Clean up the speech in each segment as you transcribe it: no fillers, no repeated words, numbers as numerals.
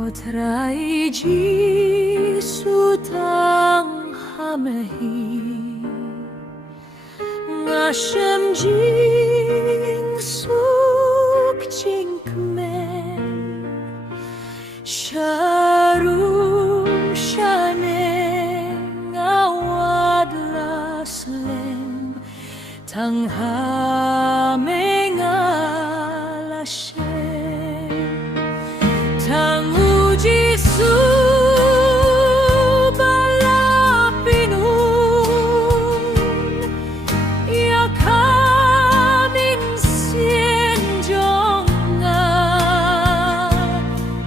Potrai ji sutang hamehi Ngashem jing suk jing kmen Sharum shane ngawad laslem Tang hame ngalashem Tang uji su balapinun Ya kamin sien jonga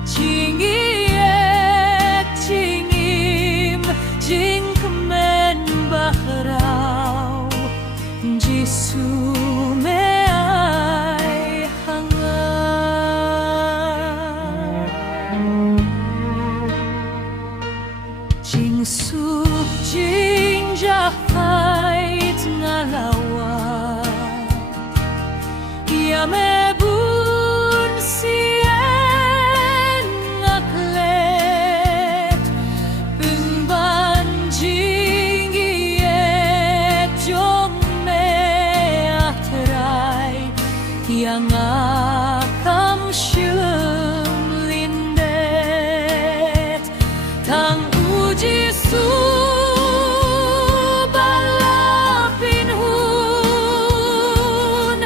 Jingiek jingim jing kemen bahrau Jisu meai Jing su jing jahait ngalawa Ya mebun sien ngaklet Pengban jing iek jong me atrai Yang akam syum lindet Tang Jisu balapinhun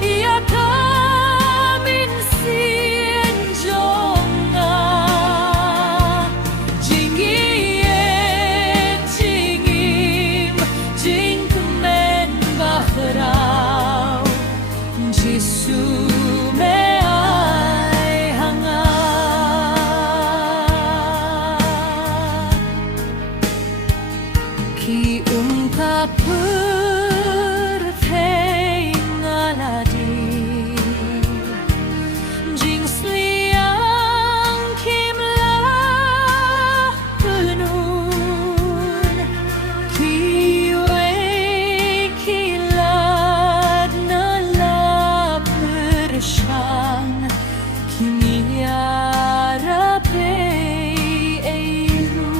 Ya kamin sien jonga Jingiek jingim jing kemen bahrau Jisu meai hangat Ki umka pertei ngaladi Jing sliang kim lah penun Ki wei kilad nala persyang Kimi arapei eiru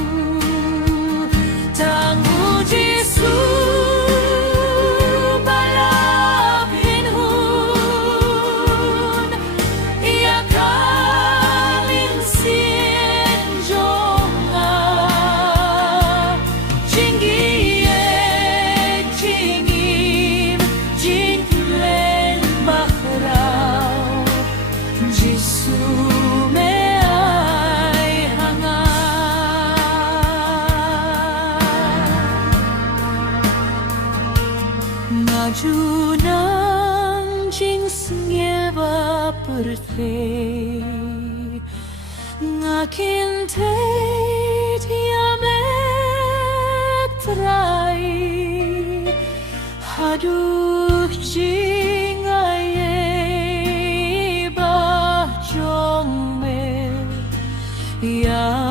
Tang Jisu balapinhun Ya kamin sien jonga Jingiek jingim jing kemen bahrau Jisu meai Majunan jing sngeva pertei Ngakin te tiamet trai Haduh jing aye bah jong me Ya